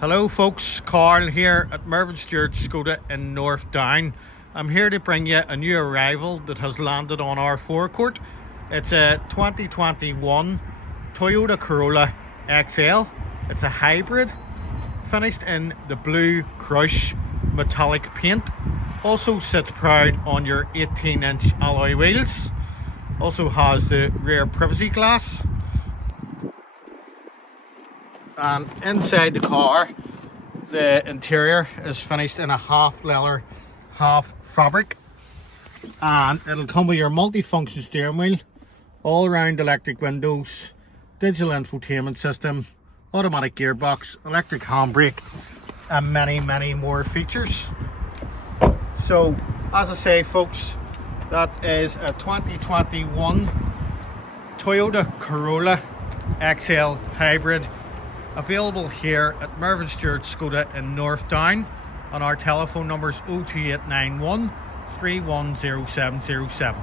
Hello folks, Carl here at Mervyn Stewart Skoda in North Down. I'm here to bring you a new arrival that has landed on our forecourt. It's a 2021 Toyota Corolla XL. It's a hybrid, finished in the blue crush metallic paint. Also sits proud on your 18-inch alloy wheels. Also has the rear privacy glass. And inside the car, the interior is finished in a half leather, half fabric, and it'll come with your multi-function steering wheel, all round electric windows, digital infotainment system, automatic gearbox, electric handbrake, and many more features. So as I say folks, that is a 2021 Toyota Corolla XL hybrid, available here at Mervyn Stewart Skoda in North Down, and our telephone numbers 02891 310707.